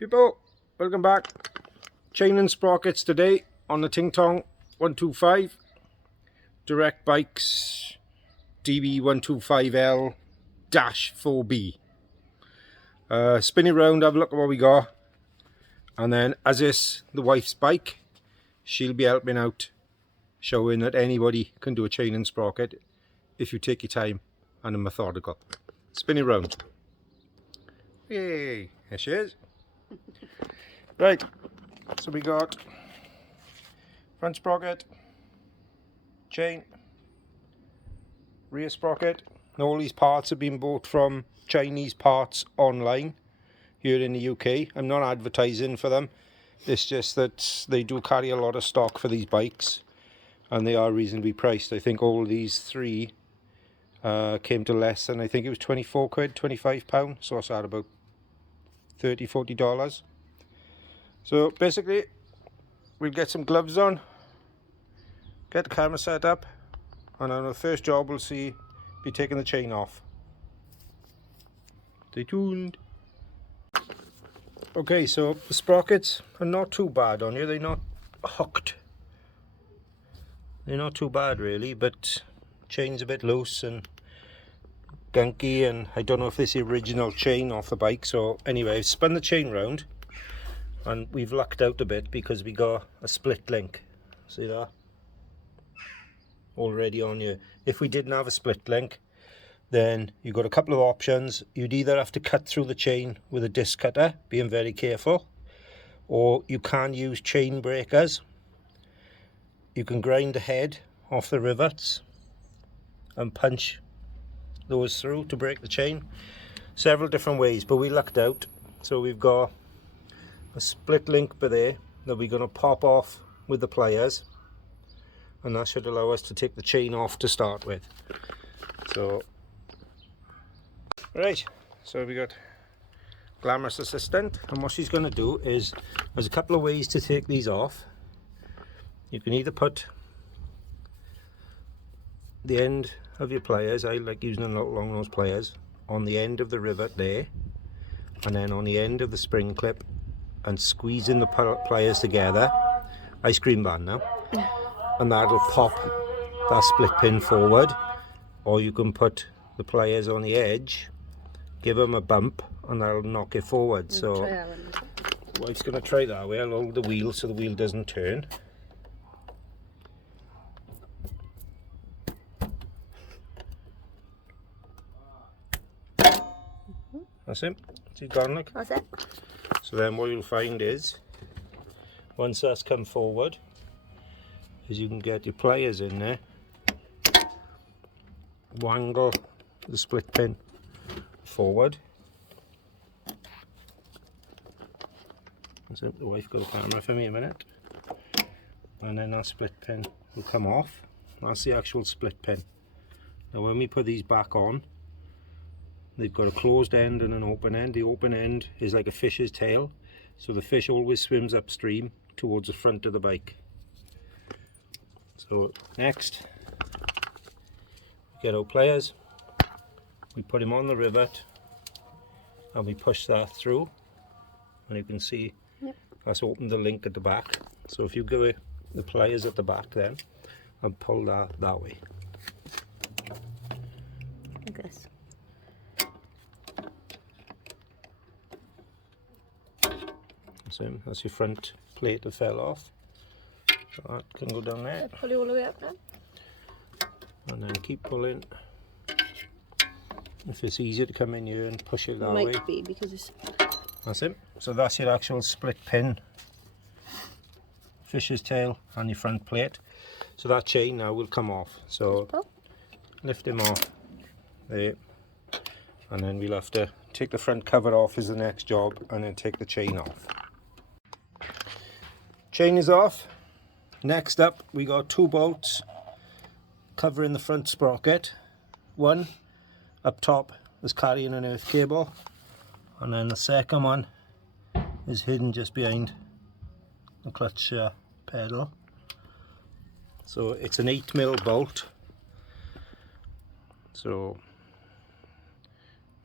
People, welcome back. Chain and sprockets today on the Ting Tong 125 Direct Bikes DB125L-4B. Spin it round, have a look at what we got, and then as is the wife's bike, she'll be helping out, showing that anybody can do a chain and sprocket if you take your time and are methodical. Spin it round. Yay, there she is. Right, so we got front sprocket, chain, rear sprocket. Now all these parts have been bought from Chinese parts online here in the UK. I'm not advertising for them, it's just that they do carry a lot of stock for these bikes and they are reasonably priced. I think all these three came to less than, I think it was 24 quid, 25 pounds, so it's at about $30–40. So basically we'll get some gloves on, get the camera set up, and on the first job we'll be taking the chain off. Stay tuned. Okay, so the sprockets are not too bad on you, they're not hooked. They're not too bad really, but chain's a bit loose and gunky, and I don't know if this is the original chain off the bike. So anyway, I've spun the chain round and we've lucked out a bit because we got a split link. See that? Already on you. If we didn't have a split link, then you've got a couple of options. You'd either have to cut through the chain with a disc cutter, being very careful, or you can use chain breakers. You can grind the head off the rivets and punch those through to break the chain. Several different ways, but we lucked out. So we've got a split link by there that we're going to pop off with the pliers, and that should allow us to take the chain off to start with. So right, so we got Glamorous Assistant, and what she's going to do is, there's a couple of ways to take these off. You can either put the end of your pliers, I like using them along those pliers, on the end of the rivet there, and then on the end of the spring clip, and squeezing the pliers together, ice cream band now, and that'll pop that split pin forward. Or you can put the pliers on the edge, give them a bump, and that'll knock it forward. So wife's going to try that way. I'll hold the wheel so the wheel doesn't turn. That's it. See, gone, look. That's it. So then what you'll find is, once that's come forward, is you can get your pliers in there, wangle the split pin forward. That's it. The wife got a camera for me a minute. And then that split pin will come off. That's the actual split pin. Now when we put these back on, they've got a closed end and an open end. The open end is like a fish's tail, so the fish always swims upstream towards the front of the bike. So next, we get our pliers, we put him on the rivet, and we push that through, and you can see that's opened the link at the back. So if you go the pliers at the back then, and pull that way. Like this. So that's your front plate that fell off. So that can go down there. Pull it all the way up now. And then keep pulling. If it's easier to come in here and push it that way. Might be because it's. That's it. So that's your actual split pin, fish's tail, and your front plate. So that chain now will come off. So lift him off there, and then we'll have to take the front cover off is the next job, and then take the chain off. Chain is off. Next up we got two bolts covering the front sprocket. One up top is carrying an earth cable, and then the second one is hidden just behind the clutch pedal. So it's an 8mm bolt. So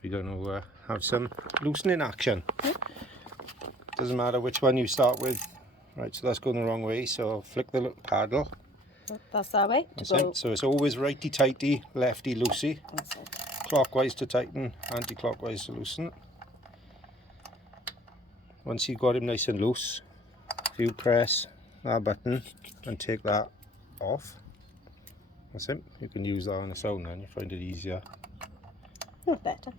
we're going to have some loosening action. Doesn't matter which one you start with. Right, so that's going the wrong way, so flick the little paddle. That's that way. That's it. So it's always righty-tighty, lefty-loosey. That's it. Clockwise to tighten, anti-clockwise to loosen. Once you've got him nice and loose, if you press that button and take that off, that's it. You can use that on its own then, you find it easier. Not better.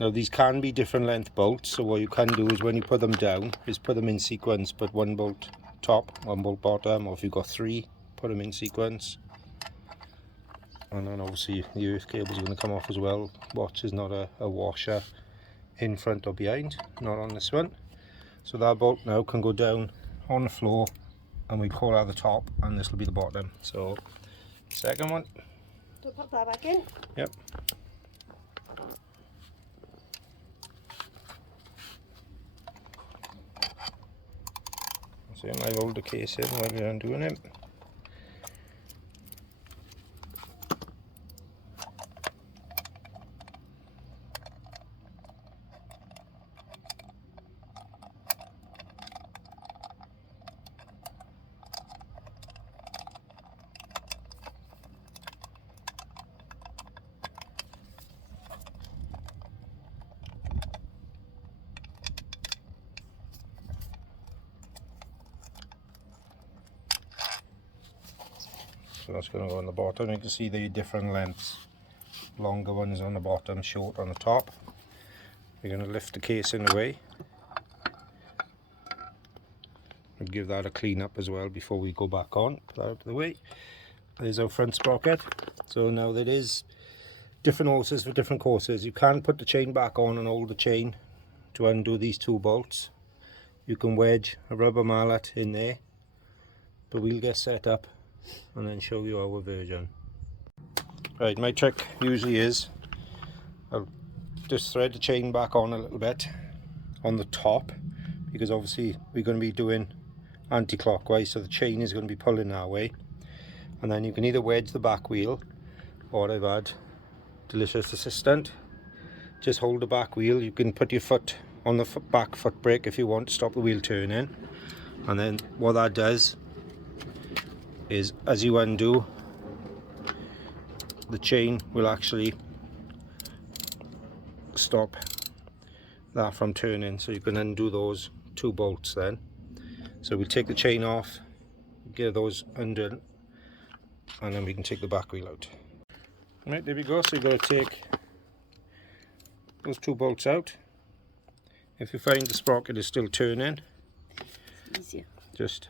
Now these can be different length bolts, so what you can do is when you put them down, is put them in sequence, put one bolt top, one bolt bottom, or if you've got three, put them in sequence. And then obviously the earth cable is going to come off as well. Watch, is not a washer in front or behind, not on this one. So that bolt now can go down on the floor, and we pull out the top, and this will be the bottom. So second one. Don't put that back in. Yep. So I might hold the case in while we're undoing it. So that's going to go on the bottom. You can see the different lengths. Longer one is on the bottom, short on the top. We're going to lift the casing away and give that a clean up as well before we go back on. Put that out of the way. There's our front sprocket. So now there is different hoses for different courses. You can put the chain back on and hold the chain to undo these two bolts. You can wedge a rubber mallet in there, but we'll get set up and then show you our version. Right, my trick usually is I'll just thread the chain back on a little bit on the top, because obviously we're going to be doing anti-clockwise, so the chain is going to be pulling that way. And then you can either wedge the back wheel, or I've had Delicious Assistant, just hold the back wheel. You can put your foot on the back foot brake if you want to stop the wheel turning, and then what that does is as you undo, the chain will actually stop that from turning, so you can undo those two bolts then. So we'll take the chain off, get those undone, and then we can take the back wheel out. Right, there we go. So you've got to take those two bolts out. If you find the sprocket is still turning, It's easier. just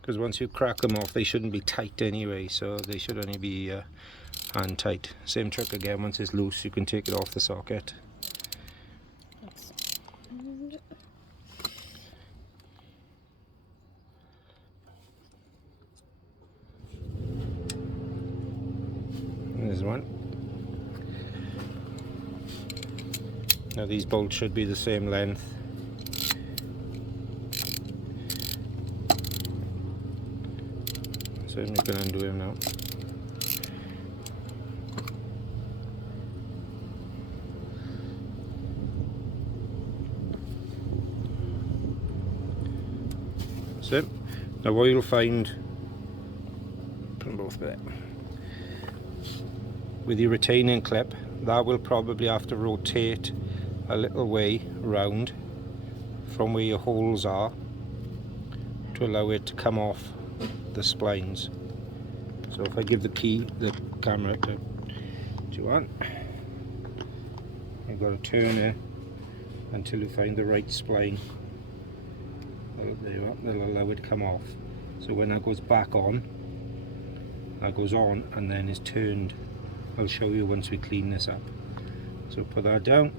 because once you crack them off, they shouldn't be tight anyway, so they should only be hand tight. Same trick again, once it's loose you can take it off the socket. There's one. Now these bolts should be the same length. So you can undo him now. So now what you'll find, put them both there, with your retaining clip, that will probably have to rotate a little way round from where your holes are to allow it to come off the splines. So if I give the camera to Joanne, you've got to turn it until you find the right spline. There you are, that'll allow it to come off. So when that goes back on, that goes on and then is turned. I'll show you once we clean this up. So put that down,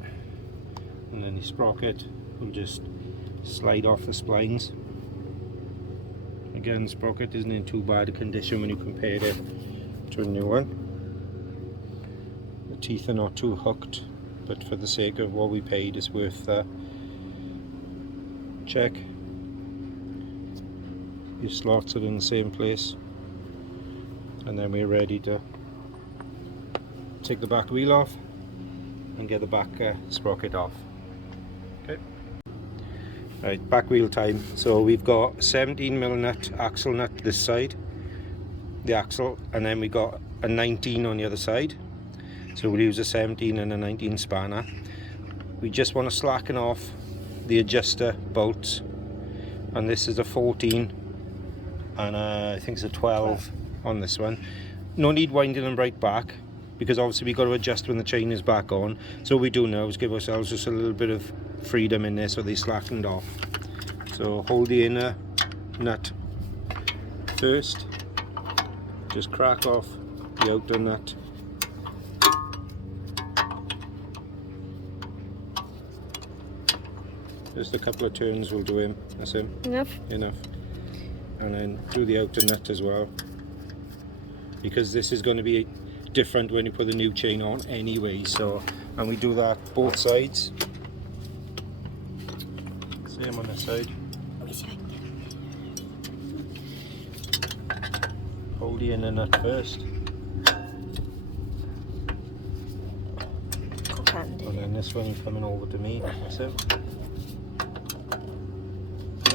and then the sprocket will just slide off the splines. Again, the sprocket isn't in too bad a condition when you compare it to a new one. The teeth are not too hooked, but for the sake of what we paid, it's worth check. Your slots are in the same place, and then we're ready to take the back wheel off. and get the back sprocket off. Okay. Right, back wheel time. So we've got 17mm nut, axle nut this side, the axle, and then we got a 19 on the other side. So we'll use a 17 and a 19 spanner. We just want to slacken off the adjuster bolts, and this is a 14 and I think it's a 12 on this one. No need winding them right back, because obviously we've got to adjust when the chain is back on. So what we do now is give ourselves just a little bit of freedom in there so they slackened off. So hold the inner nut first, just crack off the outer nut. Just a couple of turns will do him. That's him. Enough. Enough. And then do the outer nut as well, because this is going to be different when you put the new chain on anyway. So, and we do that both sides. Same on this side. Hold the inner nut first. And then this one coming over to me. That's it.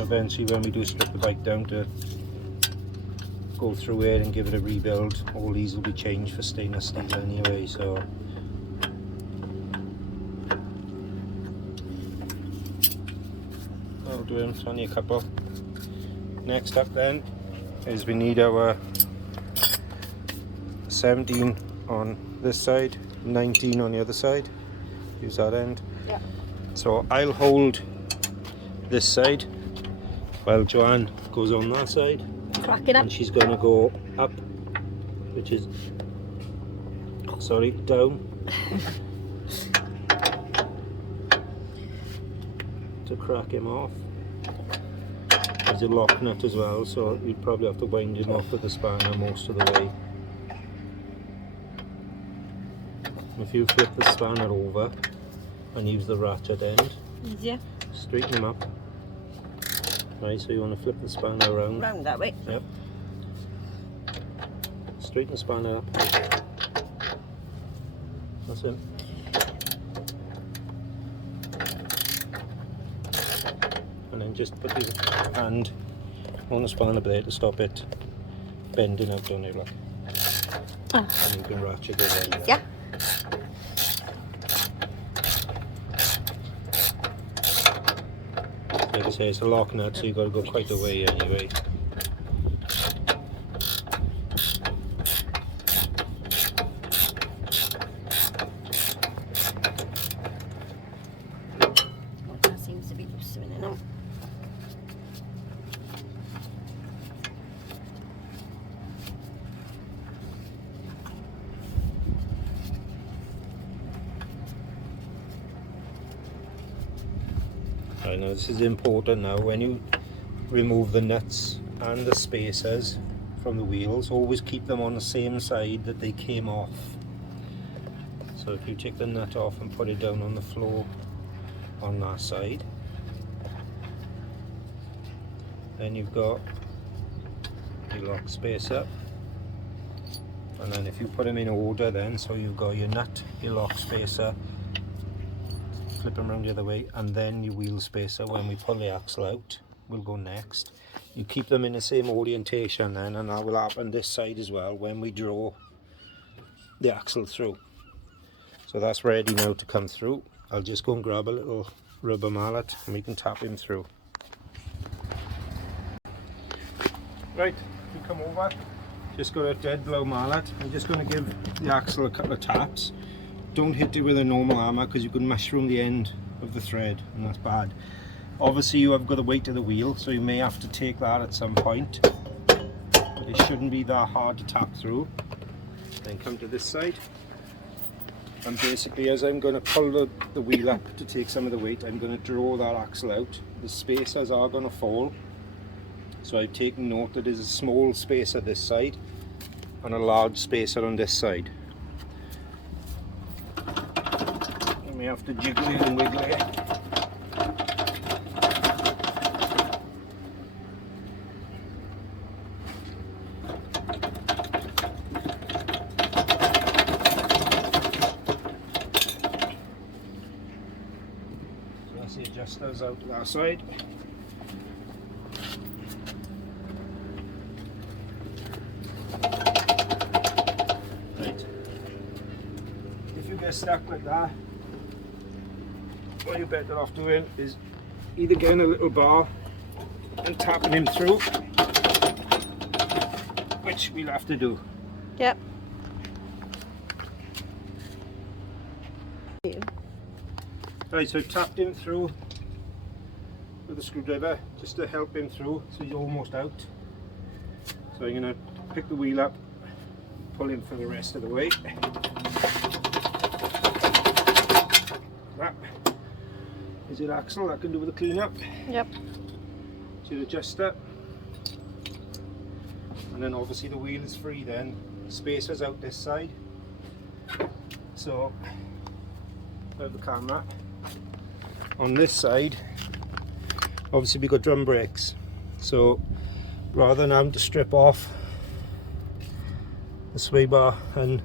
Eventually when we do strip the bike down to go through it and give it a rebuild, all these will be changed for stainless steel anyway, so I'll do them, only a couple. Next up then is we need our 17 on this side, 19 on the other side. Use that end. Yeah. So I'll hold this side while Joanne goes on that side. Crack it up. And she's going to go up, which is, sorry, down. To crack him off. There's a lock nut as well, so you'd probably have to wind him off with the spanner most of the way. If you flip the spanner over and use the ratchet end, Easier. straighten him up. Right, so you want to flip the spanner around. Round that way. Yep. Straighten the spanner up. That's it. And then just put your hand on the spanner there to stop it bending out on you, look. Oh. And you can ratchet it in. Yeah. Like I say, it's a lock nut, so you've got to go quite a way anyway. That seems to be loosening it now. I know this is important now. When you remove the nuts and the spacers from the wheels, always keep them on the same side that they came off. So if you take the nut off and put it down on the floor on that side, then you've got your lock spacer, and then if you put them in order, then so you've got your nut, your lock spacer, flip them around the other way, and then your wheel spacer. When we pull the axle out, will go next. You keep them in the same orientation then, and that will happen this side as well when we draw the axle through. So that's ready now to come through. I'll just go and grab a little rubber mallet and we can tap him through. Right, you come over, just got a dead blow mallet. I'm just going to give the axle a couple of taps. Don't hit it with a normal hammer because you could mushroom the end of the thread, and that's bad. Obviously you have got the weight of the wheel, so you may have to take that at some point, but it shouldn't be that hard to tap through. Then come to this side, and basically as I'm going to pull the wheel up to take some of the weight, I'm going to draw that axle out. The spacers are going to fall, so I've taken note that there's a small spacer this side and a large spacer on this side. You have to jiggle it and wiggle it. us out to that side. Right. If you get stuck like that, what you're better off doing is either getting a little bar and tapping him through, which we'll have to do. Yep. Right, so I've tapped him through with the screwdriver just to help him through, so he's almost out. So I'm going to pick the wheel up, pull him for the rest of the way. That is your axle, that can do with the clean up. Yep. So you adjust it, and then obviously the wheel is free then. Spacer's out this side. So I have the camera. On this side, obviously we've got drum brakes. So rather than having to strip off the sway bar and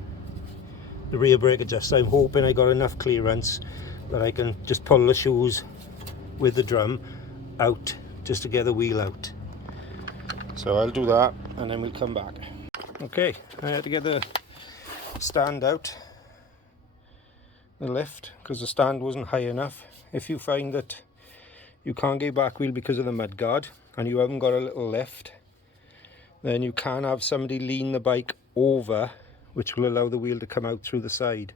the rear brake adjuster, I'm hoping I got enough clearance that I can just pull the shoes with the drum out just to get the wheel out. So I'll do that and then we'll come back. Okay, I had to get the stand out, the lift, because the stand wasn't high enough. If you find that you can't get back wheel because of the mud guard and you haven't got a little lift, then you can have somebody lean the bike over, which will allow the wheel to come out through the side.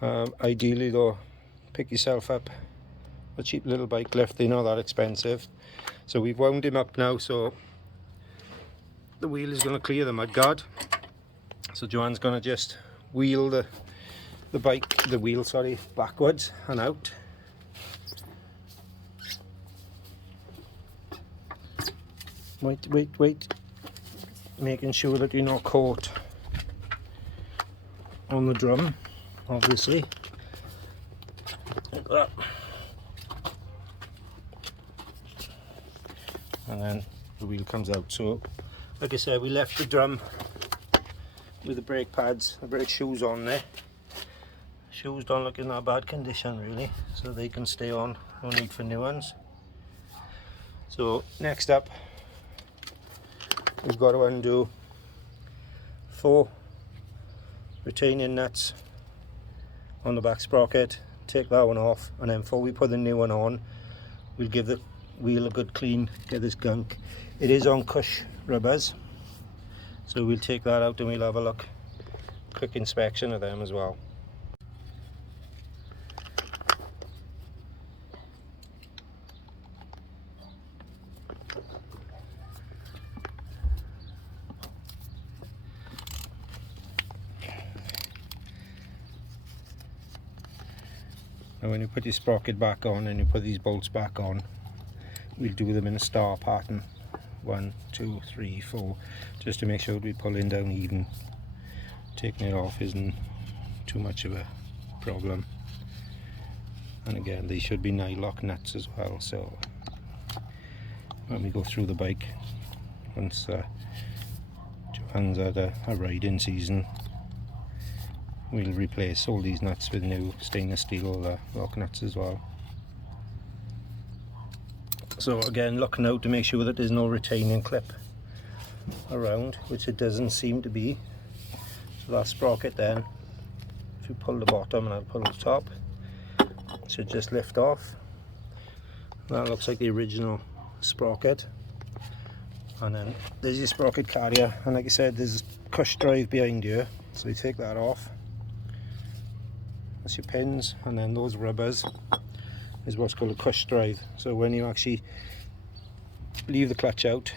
Ideally though, pick yourself up a cheap little bike lift, they're not that expensive. So we've wound him up now, so the wheel is going to clear the mud guard. So Joanne's going to just wheel the wheel backwards and out. Wait. Making sure that you're not caught on the drum, obviously. Like that. And then the wheel comes out. So, like I said, we left the drum with the brake pads, the brake shoes on there. Shoes don't look in that bad condition really, so they can stay on, no need for new ones. So next up, we've got to undo 4 retaining nuts on the back sprocket, take that one off, and then before we put the new one on, we'll give the wheel a good clean, get this gunk. It is on cush rubbers, so we'll take that out and we'll have a look, quick inspection of them as well. And when you put your sprocket back on and you put these bolts back on, we'll do them in a star pattern, 1, 2, 3, 4, just to make sure we're pulling down even. Taking it off isn't too much of a problem. And again, they should be nylock nuts as well, so when we go through the bike, once Joanne's had a riding season, we'll replace all these nuts with new stainless steel lock nuts as well. So again, looking out to make sure that there's no retaining clip around, which it doesn't seem to be. So that sprocket then, if you pull the bottom and I'll pull the top, it should just lift off. That looks like the original sprocket. And then there's your sprocket carrier, and like I said, there's a cush drive behind here, so you take that off. That's your pins, and then those rubbers is what's called a cush drive. So when you actually leave the clutch out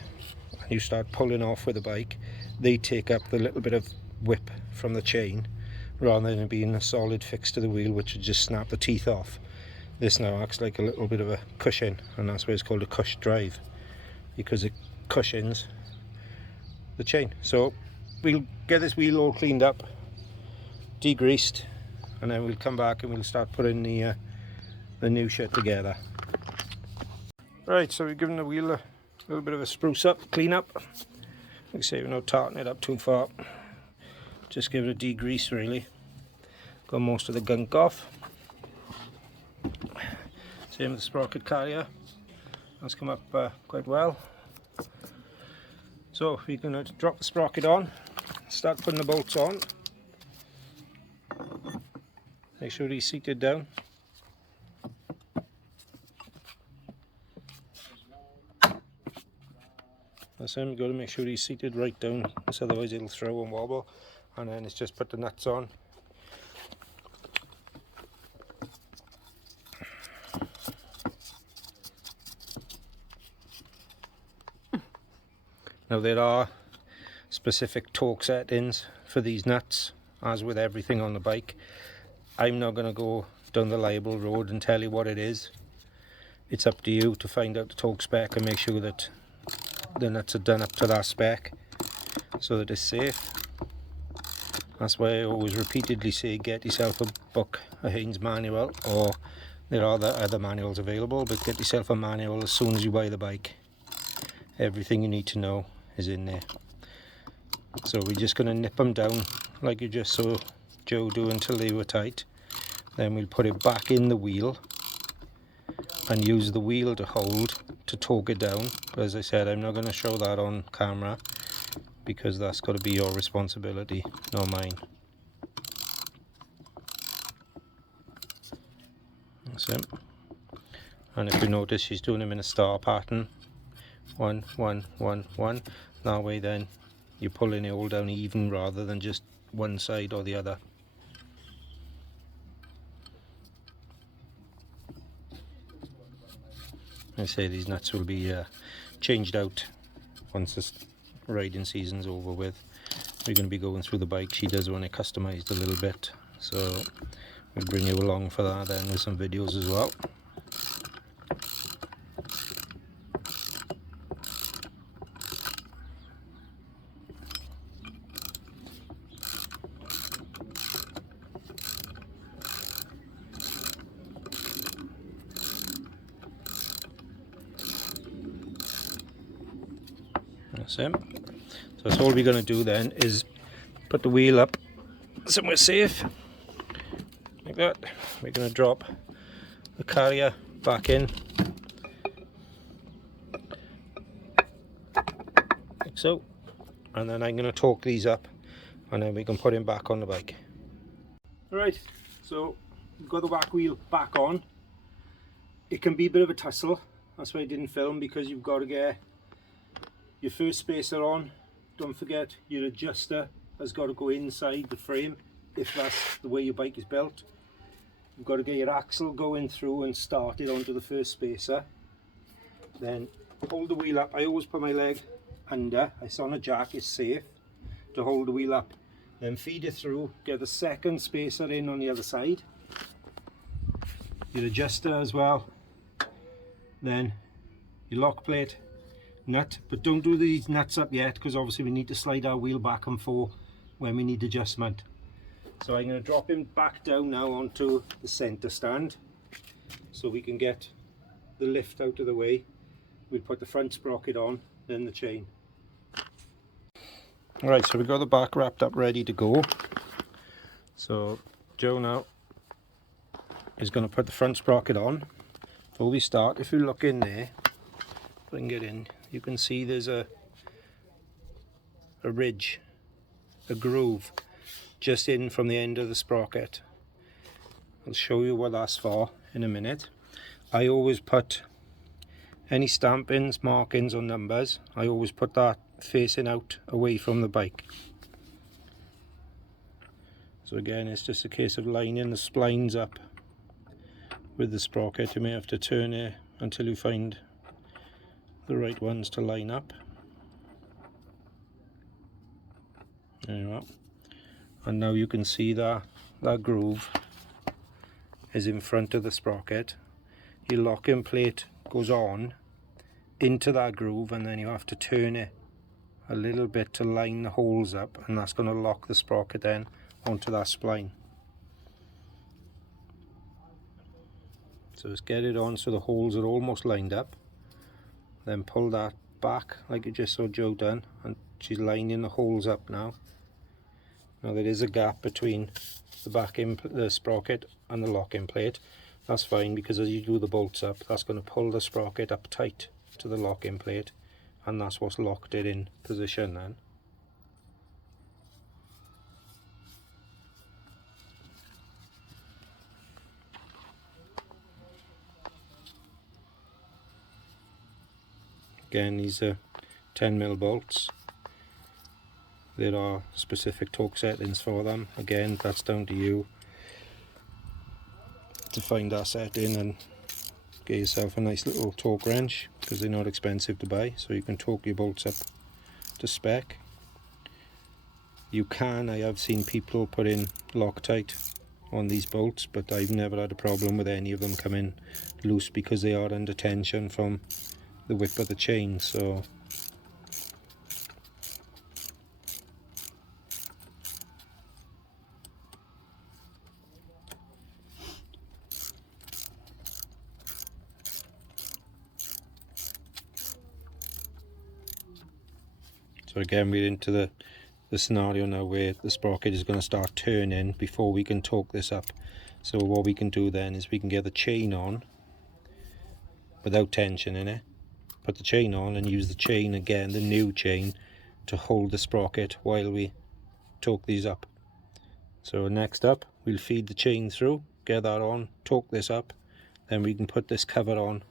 and you start pulling off with the bike, they take up the little bit of whip from the chain rather than it being a solid fix to the wheel which would just snap the teeth off. This now acts like a little bit of a cushion, and that's why it's called a cush drive, because it cushions the chain. So we'll get this wheel all cleaned up, degreased, and then we'll come back and we'll start putting the new shit together. Right, so we've given the wheel a little bit of a spruce up, clean up. Like I say, we're not tarting it up too far. Just give it a degrease really. Got most of the gunk off. Same with the sprocket carrier. That's come up quite well. So we're going to drop the sprocket on, start putting the bolts on. Make sure he's seated down. That's him. You've got to make sure he's seated right down, because otherwise it'll throw and wobble. And then it's just put the nuts on. Now there are specific torque settings for these nuts, as with everything on the bike. I'm not going to go down the liable road and tell you what it is. It's up to you to find out the torque spec and make sure that the nuts are done up to that spec so that it's safe. That's why I always repeatedly say get yourself a book, a Haynes manual, or there are other manuals available, but get yourself a manual as soon as you buy the bike. Everything you need to know is in there. So we're just going to nip them down like you just saw Joe do until they were tight. Then we'll put it back in the wheel and use the wheel to hold to torque it down. But as I said, I'm not going to show that on camera because that's got to be your responsibility, not mine. That's it. And if you notice, she's doing them in a star pattern. 1, 1, 1, 1. That way then you're pulling it all down even rather than just one side or the other. I say these nuts will be changed out once this riding season's over with. We're going to be going through the bike. She does want it customized a little bit, so we'll bring you along for that then with some videos as well. That's it. So that's all we're going to do then is put the wheel up somewhere safe like that. We're going to drop the carrier back in like so, and then I'm going to torque these up and then we can put him back on the bike. Alright, so we've got the back wheel back on. It can be a bit of a tussle, that's why I didn't film, because you've got to get your first spacer on. Don't forget your adjuster has got to go inside the frame if that's the way your bike is built. You've got to get your axle going through and start it onto the first spacer. Then hold the wheel up. I always put my leg under. It's on a jack, it's safe to hold the wheel up. Then feed it through, get the second spacer in on the other side. Your adjuster as well. Then your lock plate, nut, but don't do these nuts up yet because obviously we need to slide our wheel back and forth when we need adjustment. So I'm going to drop him back down now onto the center stand so we can get the lift out of the way. We'll put the front sprocket on, then the chain. Alright, so we've got the back wrapped up ready to go. So Joe now is going to put the front sprocket on. Before we start, if you look in there, if I can get in, you can see there's a ridge, a groove just in from the end of the sprocket. I'll show you what that's for in a minute. I always put any stampings, markings or numbers, I always put that facing out away from the bike. So again, it's just a case of lining the splines up with the sprocket. You may have to turn it until you find the right ones to line up. There you are. And now you can see that groove is in front of the sprocket. Your locking plate goes on into that groove and then you have to turn it a little bit to line the holes up, and that's going to lock the sprocket then onto that spline. So just get it on so the holes are almost lined up. Then pull that back like you just saw Joe done, and she's lining the holes up now. Now there is a gap between the the sprocket and the locking plate, That's fine, because as you do the bolts up, that's going to pull the sprocket up tight to the locking plate, and that's what's locked it in position then. Again, these are 10mm bolts. There are specific torque settings for them. Again, that's down to you to find that setting and get yourself a nice little torque wrench, because they're not expensive to buy, so you can torque your bolts up to spec. You can, I have seen people put in Loctite on these bolts, but I've never had a problem with any of them coming loose, because they are under tension from the whip of the chain. So again, we're into the scenario now where the sprocket is going to start turning before we can torque this up. So what we can do then is we can get the chain on without tension in it, put the chain on and use the chain again, the new chain, to hold the sprocket while we torque these up. So next up, we'll feed the chain through, get that on, torque this up, then we can put this cover on,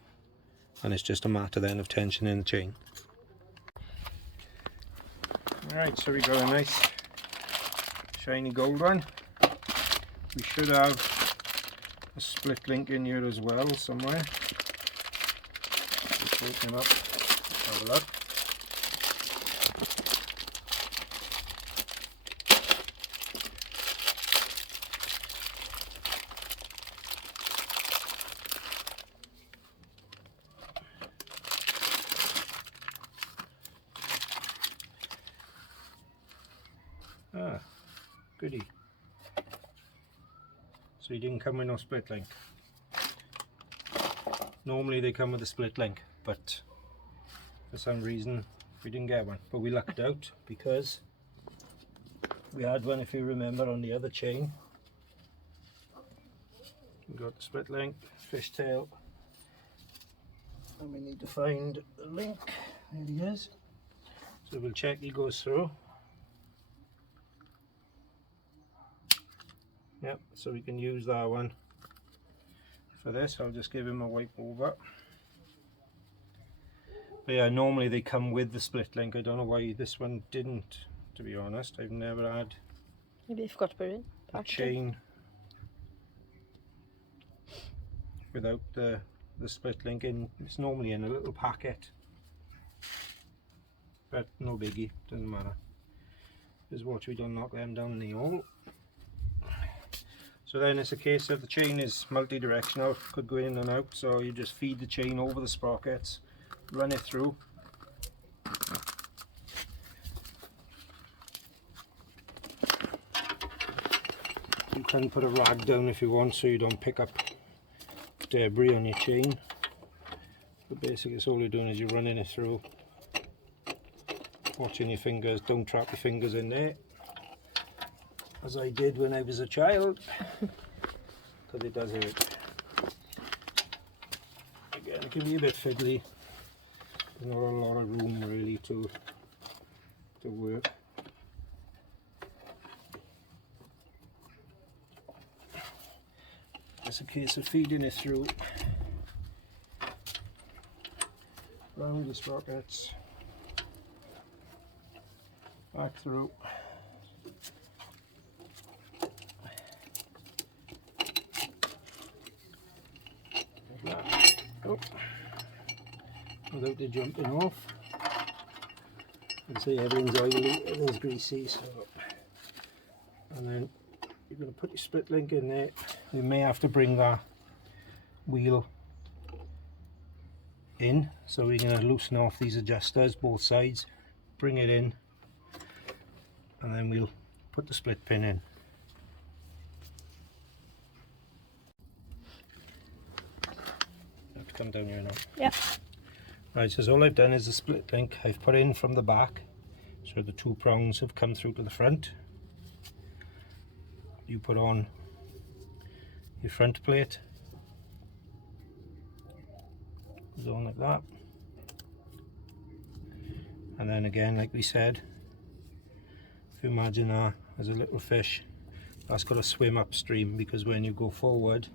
and it's just a matter then of tensioning the chain. Alright, so we got a nice shiny gold one. We should have a split link in here as well somewhere. Just open them up, have a look. Ah, goody. So you didn't come with no split link. Normally they come with a split link, but for some reason we didn't get one. But we lucked out, because we had one, if you remember, on the other chain. We got the split link, fishtail, and we need to find the link. There he is. So we'll check he goes through. Yep, so we can use that one for this. I'll just give him a wipe over. But yeah, normally they come with the split link. I don't know why this one didn't, to be honest. I've never had Maybe they forgot to put it in. a chain without the split link in. It's normally in a little packet, but no biggie, doesn't matter. Just watch we don't knock them down the hole. So then it's a case of the chain is multi-directional, could go in and out, so you just feed the chain over the sprockets, run it through. You can put a rag down if you want, so you don't pick up debris on your chain. But basically it's all you're doing is you're running it through, watching your fingers, don't trap your fingers in there, as I did when I was a child, because it does hurt. Again, it can be a bit fiddly. There's not a lot of room really to work. It's a case of feeding it through, round the sprockets, back through. Oh, without the jumping off. You can see everything's oily, everything's greasy, so. And then you're going to put your split link in there. You may have to bring that wheel in, so we're going to loosen off these adjusters, both sides, bring it in, and then we'll put the split pin in. Come down here now. Yeah. Right, so all I've done is the split link I've put in from the back, so the two prongs have come through to the front. You put on your front plate, zone like that. And then again, like we said, if you imagine that as a little fish, that's got to swim upstream, because when you go forward,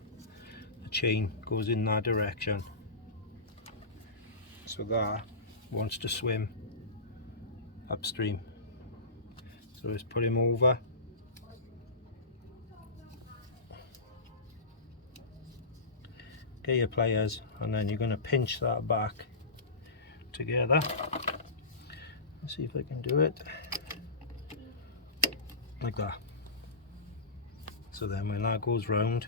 the chain goes in that direction. So that wants to swim upstream. So just put him over. Get your pliers, and then you're going to pinch that back together. Let's see if I can do it. Like that. So then when that goes round,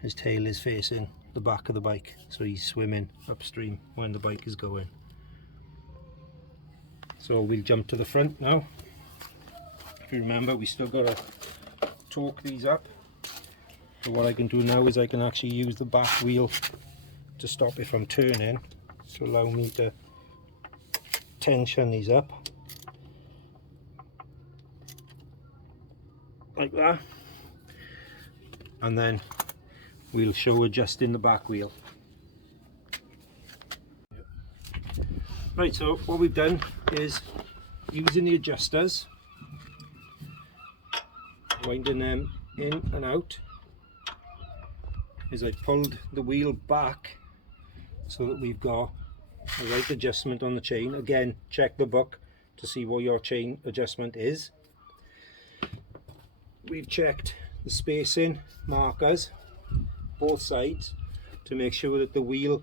his tail is facing the back of the bike, so he's swimming upstream when the bike is going. So we'll jump to the front now. If you remember, we still got to torque these up. So what I can do now is I can actually use the back wheel to stop if I'm turning, to allow me to tension these up like that, and then we'll show adjusting the back wheel. Right, so what we've done is using the adjusters, winding them in and out, is I pulled the wheel back so that we've got the right adjustment on the chain. Again, check the book to see what your chain adjustment is. We've checked the spacing markers both sides to make sure that the wheel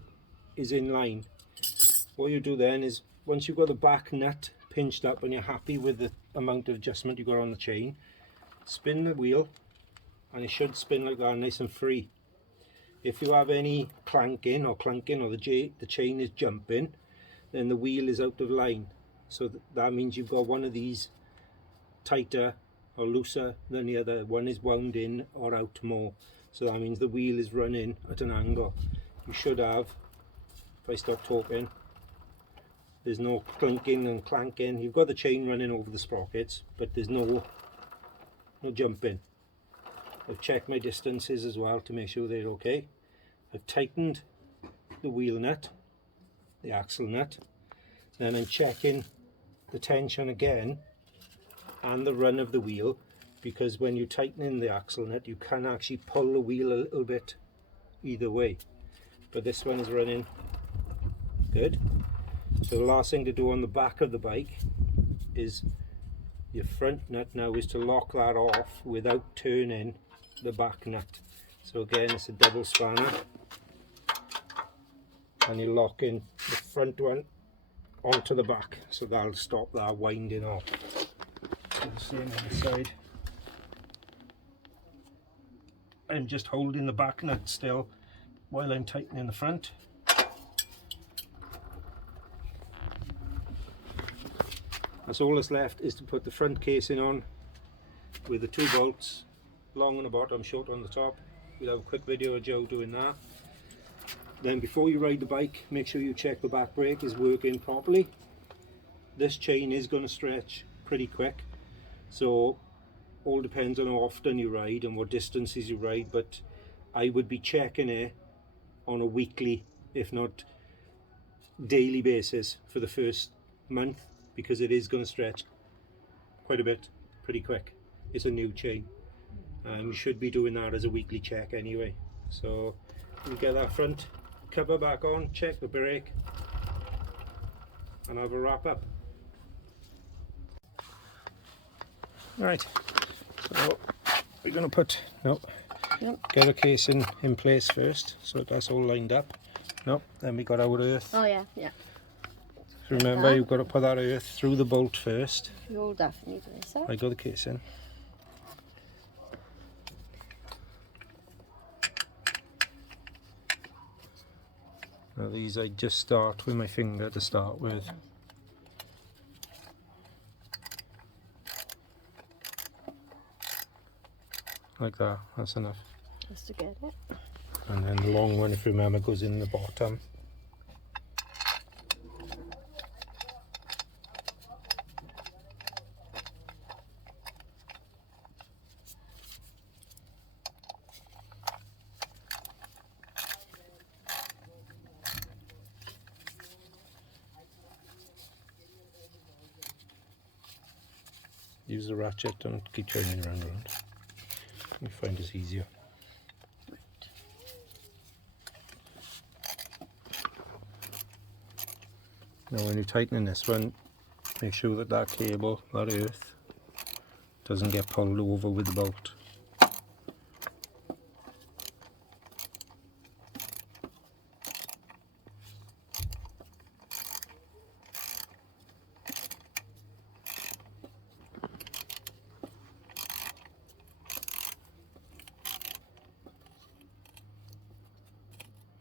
is in line. What you do then is, once you've got the back nut pinched up and you're happy with the amount of adjustment you got on the chain, spin the wheel, and it should spin like that, nice and free. If you have any clanking or the chain is jumping, then the wheel is out of line. So that means you've got one of these tighter or looser than the other. One is wound in or out more. So that means the wheel is running at an angle. You should have, if I stop talking, there's no clinking and clanking. You've got the chain running over the sprockets, but there's no jumping. I've checked my distances as well to make sure they're okay. I've tightened the wheel nut, the axle nut. Then I'm checking the tension again and the run of the wheel, because when you tighten in the axle nut, you can actually pull the wheel a little bit either way. But this one is running good. So the last thing to do on the back of the bike is your front nut now is to lock that off without turning the back nut. So again, it's a double spanner, and you lock in the front one onto the back, so that'll stop that winding off. Do the same on the side. I'm just holding the back nut still while I'm tightening the front. That's all that's left, is to put the front casing on with the 2 bolts, long on the bottom, short on the top. We'll have a quick video of Joe doing that. Then before you ride the bike, make sure you check the back brake is working properly. This chain is going to stretch pretty quick, so all depends on how often you ride and what distances you ride, but I would be checking it on a weekly, if not daily basis for the first month, because it is going to stretch quite a bit pretty quick. It's a new chain, and you should be doing that as a weekly check anyway. So you get that front cover back on, check the brake, and have a wrap up. Right, so we're going to get the casing in place first, so that's all lined up. Then we got our earth. Oh yeah. Remember, you've got to put that earth through the bolt first. You'll definitely do this. I got the casing. Now these I just start with my finger to start with. Like that, that's enough. Just to get it. And then the long one, if you remember, goes in the bottom. Use the ratchet, don't keep turning around. You find this easier. Now when you're tightening this one, make sure that that cable, that earth, doesn't get pulled over with the bolt.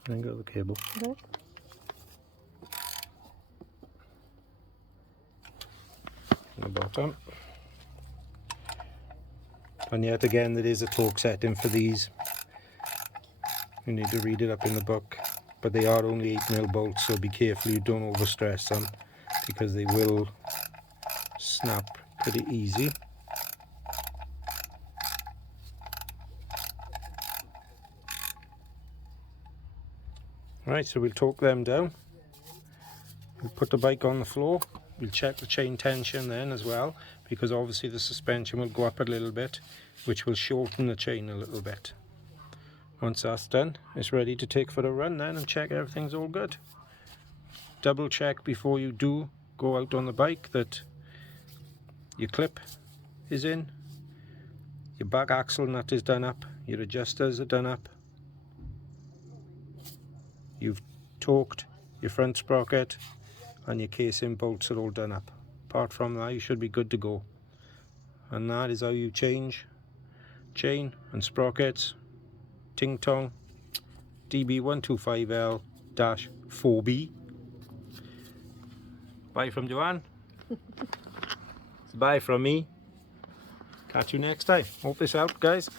Then go the cable. Okay. The bottom. And yet again, there is a torque setting for these. You need to read it up in the book, but they are only 8mm bolts, so be careful you don't overstress them because they will snap pretty easy. Right, so we'll torque them down. We'll put the bike on the floor. We'll check the chain tension then as well, because obviously the suspension will go up a little bit, which will shorten the chain a little bit. Once that's done, it's ready to take for a run then and check everything's all good. Double check before you do go out on the bike that your clip is in, your back axle nut is done up, your adjusters are done up, you've torqued your front sprocket, and your casing bolts are all done up. Apart from that, you should be good to go. And that is how you change chain and sprockets. Ting Tong DB125L-4B. Bye from Joanne. Bye from me. Catch you next time. Hope this helped, guys.